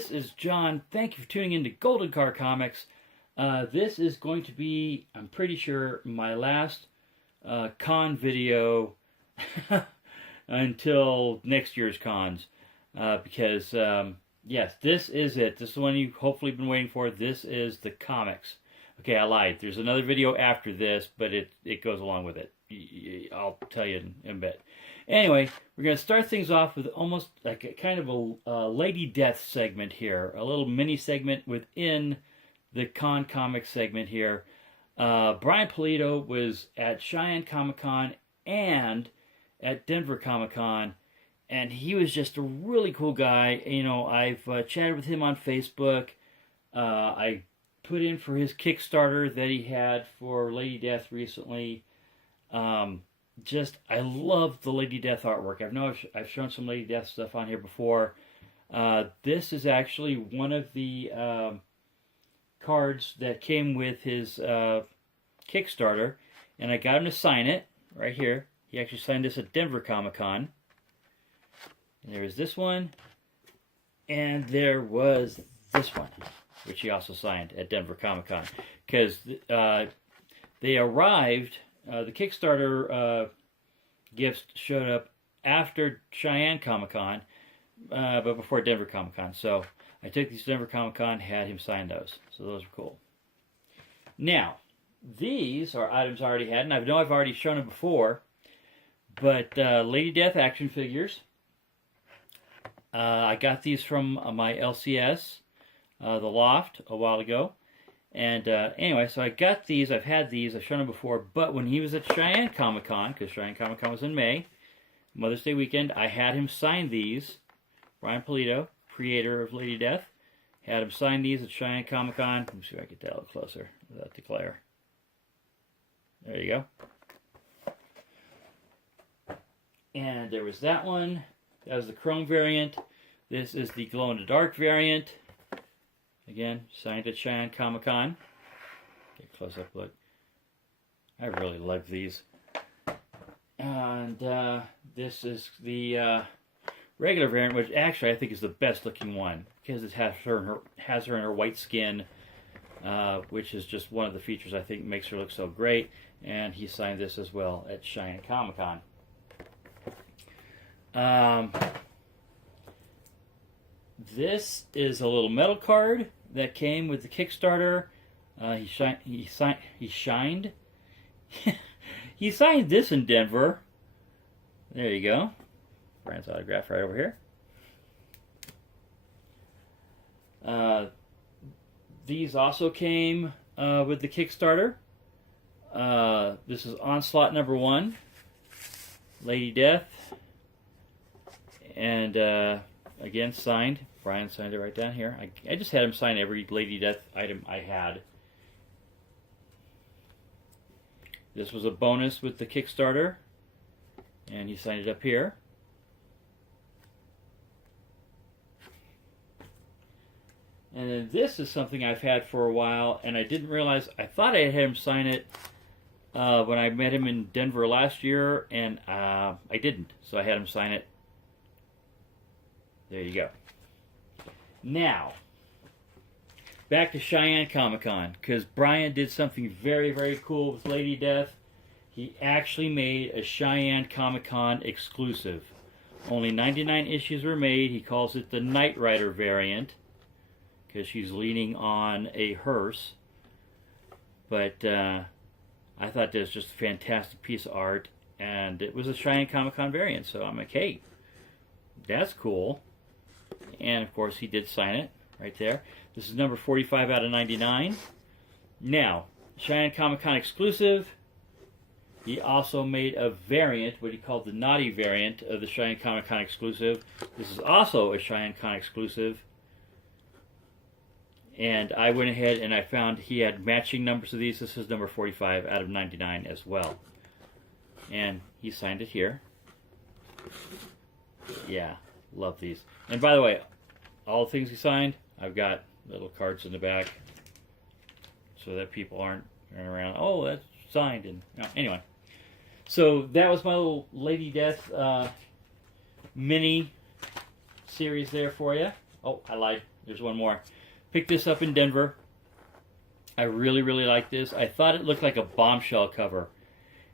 this is John. Thank you for tuning in to Golden Car Comics. This is going to be, I'm pretty sure, my last con video until next year's cons. Because, yes, this is it. This is the one you've hopefully been waiting for. This is the comics. Okay, I lied. There's another video after this, but it goes along with it. I'll tell you in a bit. Anyway, we're going to start things off with almost like a kind of a Lady Death segment here. A little mini segment within the Con Comics segment here. Brian Pulido was at Cheyenne Comic-Con and at Denver Comic-Con, and he was just a really cool guy. You know, I've chatted with him on Facebook. I put in for his Kickstarter that he had for Lady Death recently. I love the Lady Death artwork. I've shown some Lady Death stuff on here before. This is actually one of the cards that came with his Kickstarter, and I got him to sign it right here. He actually signed this at Denver Comic-Con. And there was this one, and there was this one, which he also signed at Denver Comic-Con. Because they arrived, the Kickstarter gifts showed up after Cheyenne Comic-Con, but before Denver Comic-Con. So I took these to Denver Comic-Con, had him sign those. So those were cool. Now, these are items I already had, and I know I've already shown them before, but Lady Death action figures. I got these from my LCS, the Loft, a while ago. And anyway, so I got these. I've had these. I've shown them before. But when he was at Cheyenne Comic-Con, because Cheyenne Comic-Con was in May, Mother's Day weekend, I had him sign these. Brian Pulido, creator of Lady Death, had him sign these at Cheyenne Comic-Con. Let me see if I can get that a little closer without the glare. There you go. And there was that one. That was the chrome variant. This is the glow-in-the-dark variant. Again, signed at Cheyenne Comic-Con. Get a close-up look. I really love these. And this is the regular variant, which actually I think is the best-looking one because it has her in her white skin, which is just one of the features I think makes her look so great. And he signed this as well at Cheyenne Comic-Con. This is a little metal card that came with the Kickstarter. He signed this in Denver. There you go. Brian's autograph right over here. These also came with the Kickstarter. This is Onslaught #1, Lady Death, and again signed. Brian signed it right down here. I just had him sign every Lady Death item I had. This was a bonus with the Kickstarter, and he signed it up here. And then this is something I've had for a while, and I didn't realize, I thought I had him sign it when I met him in Denver last year, and I didn't, so I had him sign it. There you go. Now, back to Cheyenne Comic-Con, because Brian did something very, very cool with Lady Death. He actually made a Cheyenne Comic-Con exclusive. Only 99 issues were made. He calls it the Knight Rider variant, because she's leaning on a hearse. But I thought that was just a fantastic piece of art, and it was a Cheyenne Comic-Con variant, so I'm like, hey, that's cool. And, of course, he did sign it right there. This is number 45 out of 99. Now, Cheyenne Comic-Con exclusive. He also made a variant, what he called the Naughty variant of the Cheyenne Comic-Con exclusive. This is also a Cheyenne Con exclusive. And I went ahead and I found he had matching numbers of these. This is number 45 out of 99 as well. And he signed it here. Yeah, love these. And by the way, all the things he signed, I've got little cards in the back so that people aren't running around, oh, that's signed. And no, anyway. So that was my little Lady Death mini series there for you. Oh, I lied. There's one more. Picked this up in Denver. I really, really like this. I thought it looked like a Bombshell cover.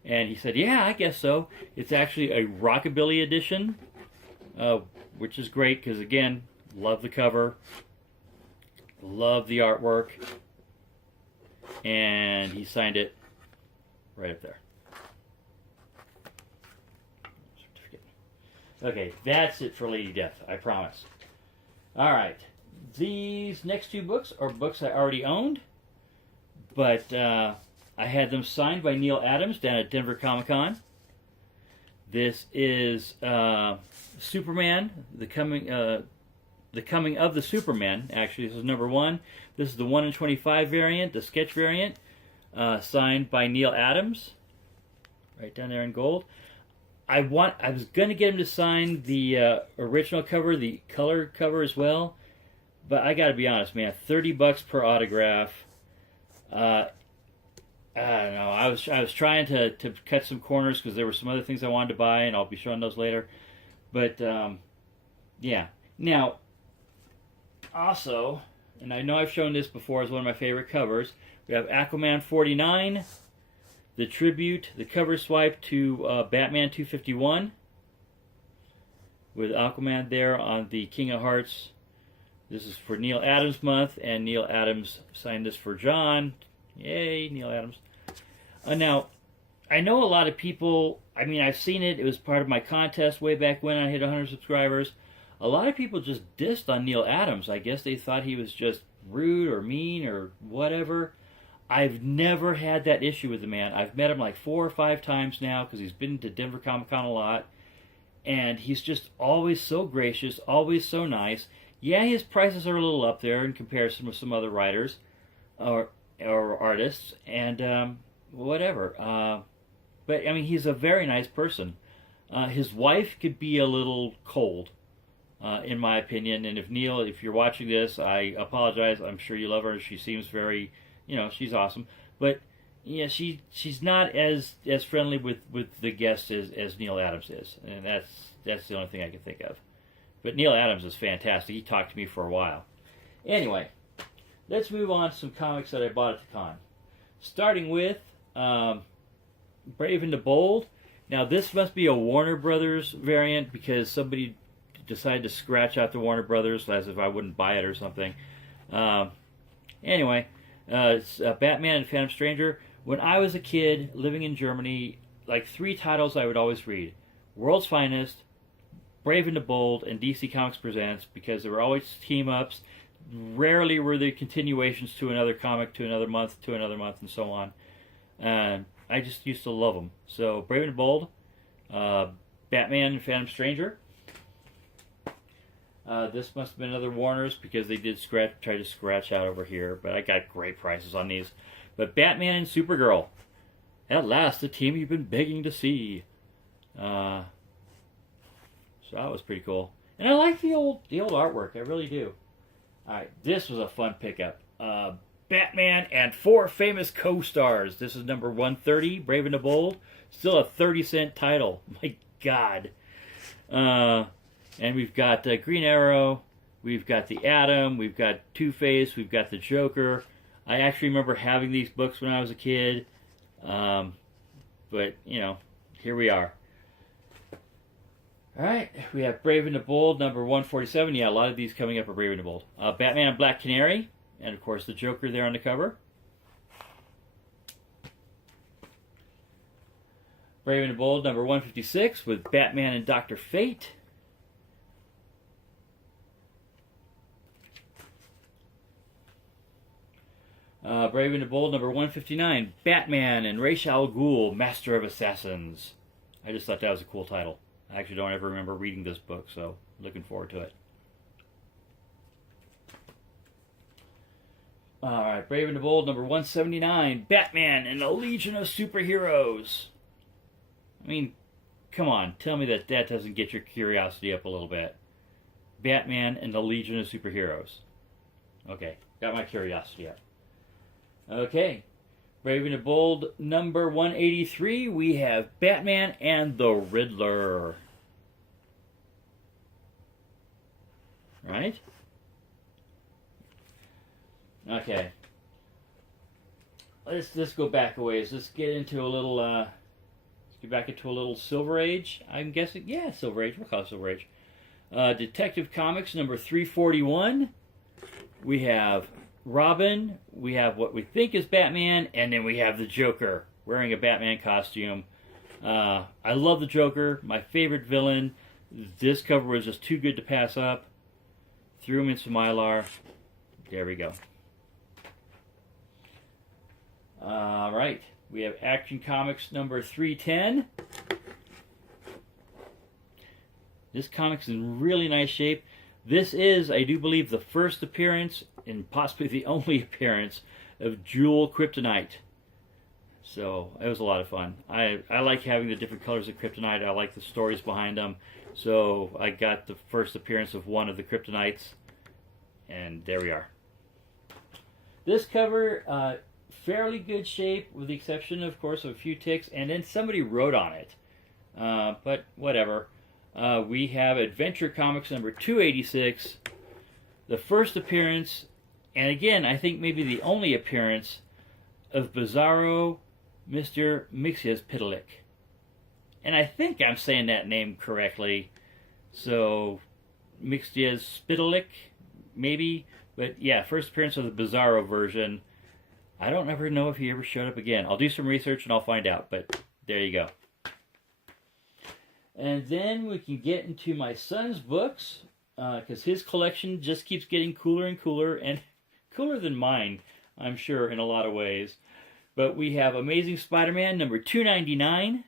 And he said, yeah, I guess so. It's actually a Rockabilly edition, which is great because, again, love the cover. Love the artwork. And he signed it right up there. Okay, that's it for Lady Death, I promise. Alright, these next two books are books I already owned, but I had them signed by Neil Adams down at Denver Comic Con. This is Superman, the coming of the Superman. Actually, this is number 1. This is the 1 in 25 variant, the sketch variant, signed by Neil Adams, right down there in gold. I was going to get him to sign the original cover, the color cover as well, but I got to be honest, man, $30 per autograph. I don't know. I was trying to cut some corners because there were some other things I wanted to buy, and I'll be showing those later. But yeah. Now, also, and I know I've shown this before as one of my favorite covers, we have Aquaman 49. The tribute, the cover swipe to Batman 251 with Aquaman there on the King of Hearts. This is for Neil Adams month, and Neil Adams signed this for John. Yay, Neil Adams. Now, I know a lot of people, I mean, I've seen it. It was part of my contest way back when I hit 100 subscribers. A lot of people just dissed on Neil Adams. I guess they thought he was just rude or mean or whatever. I've never had that issue with the man. I've met him like 4 or 5 times now because he's been to Denver Comic Con a lot. And he's just always so gracious, always so nice. Yeah, his prices are a little up there in comparison with some other writers or artists and whatever. But, I mean, he's a very nice person. His wife could be a little cold, in my opinion. And if Neil, if you're watching this, I apologize. I'm sure you love her. She seems very... she's awesome, but yeah, she's not as friendly with the guests as Neil Adams is, and that's the only thing I can think of. But Neil Adams is fantastic. He talked to me for a while. Anyway, let's move on to some comics that I bought at the con. Starting with Brave and the Bold. Now this must be a Warner Brothers variant because somebody decided to scratch out the Warner Brothers as if I wouldn't buy it or something. Anyway. It's Batman and Phantom Stranger. When I was a kid living in Germany, like 3 titles I would always read. World's Finest, Brave and the Bold, and DC Comics Presents, because there were always team-ups. Rarely were there continuations to another comic, to another month, and so on. And I just used to love them. So, Brave and the Bold, Batman and Phantom Stranger. This must have been another Warner's because they did try to scratch out over here, but I got great prices on these. But Batman and Supergirl. At last, the team you've been begging to see. So that was pretty cool. And I like the old artwork, I really do. Alright, this was a fun pickup. Batman and 4 famous co-stars. This is number 130, Brave and the Bold. Still a 30-cent title. My God. And we've got Green Arrow, we've got the Atom, we've got Two-Face, we've got the Joker. I actually remember having these books when I was a kid, but, here we are. Alright, we have Brave and the Bold, number 147. Yeah, a lot of these coming up are Brave and the Bold. Batman and Black Canary, and of course the Joker there on the cover. Brave and the Bold, number 156, with Batman and Dr. Fate. Brave and the Bold, number 159, Batman and Ra's al Ghul, Master of Assassins. I just thought that was a cool title. I actually don't ever remember reading this book, so looking forward to it. Alright, Brave and the Bold, number 179, Batman and a Legion of Superheroes. I mean, come on, tell me that doesn't get your curiosity up a little bit. Batman and the Legion of Superheroes. Okay, got my curiosity up. Okay, Brave and the Bold, number 183, we have Batman and the Riddler. Right? Okay. Let's go back a ways. Let's get into a little. Let's get back into a little Silver Age. I'm guessing, yeah, Silver Age. We'll call it Silver Age. Detective Comics number 341. We have Robin. We have what we think is Batman, and then we have the Joker wearing a Batman costume. I love the Joker. My favorite villain. This cover was just too good to pass up. Threw him into Mylar. There we go. All right. We have Action Comics number 310. This comic's in really nice shape. This is, I do believe, the first appearance, and possibly the only appearance, of Jewel Kryptonite. So, it was a lot of fun. I like having the different colors of Kryptonite. I like the stories behind them. So, I got the first appearance of one of the Kryptonites. And there we are. This cover, fairly good shape, with the exception, of course, of a few ticks. And then somebody wrote on it. But whatever. We have Adventure Comics number 286. The first appearance, and again, I think maybe the only appearance, of Bizarro Mr. Mxyzptlk. And I think I'm saying that name correctly. So, Mxyzptlk, maybe. But yeah, first appearance of the Bizarro version. I don't ever know if he ever showed up again. I'll do some research and I'll find out. But there you go. And then we can get into my son's books, because his collection just keeps getting cooler and cooler, and cooler than mine, I'm sure, in a lot of ways. But we have Amazing Spider-Man number 299.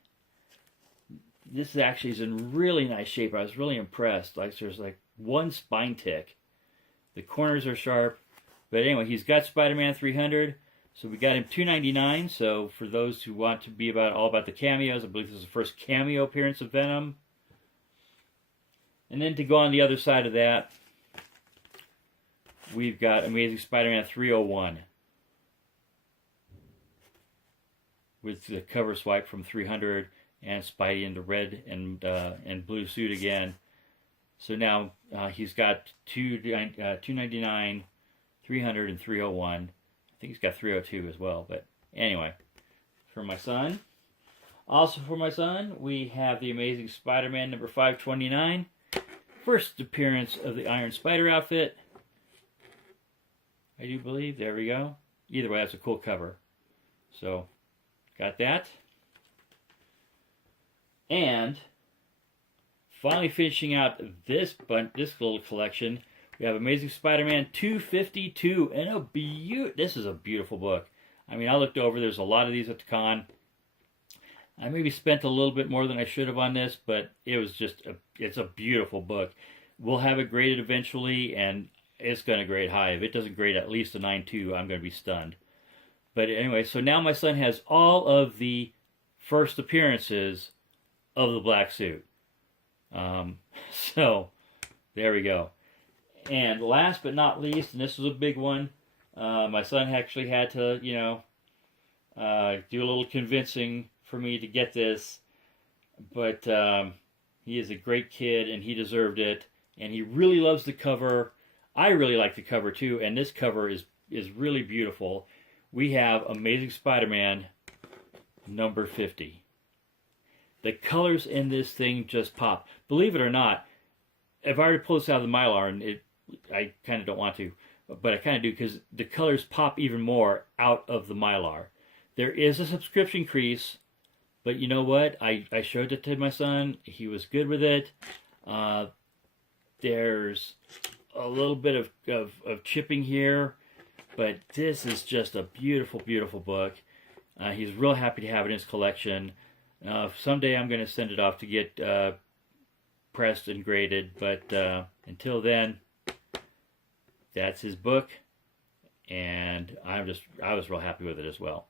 This actually is in really nice shape. I was really impressed. Like, there's like one spine tick. The corners are sharp. But anyway, he's got Spider-Man 300. So we got him $2.99. So for those who want to be all about the cameos, I believe this is the first cameo appearance of Venom. And then to go on the other side of that, we've got Amazing Spider-Man 301 with the cover swipe from 300 and Spidey in the red and blue suit again. So now he's got $2.99, 300, and 301. I think he's got 302 as well, but anyway, for my son. Also for my son, we have the Amazing Spider-Man number 529. First appearance of the Iron Spider outfit. I do believe. There we go. Either way, that's a cool cover. So, got that. And finally finishing out this little collection, we have Amazing Spider-Man 252, and this is a beautiful book. I mean, I looked over, there's a lot of these at the con. I maybe spent a little bit more than I should have on this, but it was just, it's a beautiful book. We'll have it graded eventually, and it's going to grade high. If it doesn't grade at least a 9.2, I'm going to be stunned. But anyway, so now my son has all of the first appearances of the black suit. So, there we go. And last but not least, and this was a big one, my son actually had to, do a little convincing for me to get this. But he is a great kid, and he deserved it. And he really loves the cover. I really like the cover, too. And this cover is really beautiful. We have Amazing Spider-Man number 50. The colors in this thing just pop. Believe it or not, if I were to pull this out of the Mylar, and I kind of don't want to, but I kind of do, because the colors pop even more out of the Mylar. There is a subscription crease, but you know what? I showed it to my son. He was good with it. There's a little bit of chipping here, but this is just a beautiful, beautiful book. He's real happy to have it in his collection. Someday I'm going to send it off to get pressed and graded, but until then, that's his book, and I was real happy with it as well.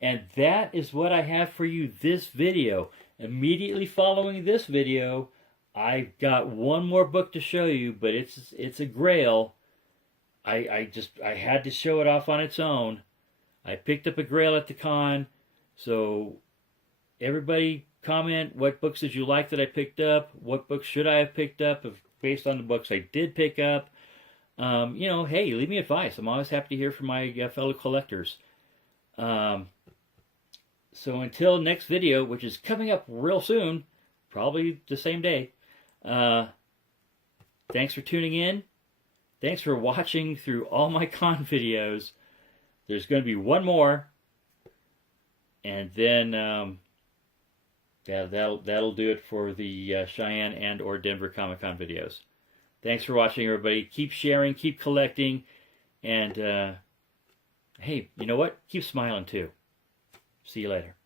And that is what I have for you this video. Immediately following this video, I've got one more book to show you, but it's a grail. I had to show it off on its own. I picked up a grail at the con, so everybody comment what books did you like that I picked up, what books should I have picked up based on the books I did pick up. You know, hey, leave me advice. I'm always happy to hear from my fellow collectors. Um, so until next video, which is coming up real soon, probably the same day. Thanks for tuning in. Thanks for watching through all my con videos. There's going to be one more, and then yeah, that'll do it for the Cheyenne and or Denver Comic Con videos. Thanks for watching, everybody. Keep sharing, keep collecting, and hey, you know what? Keep smiling too. See you later.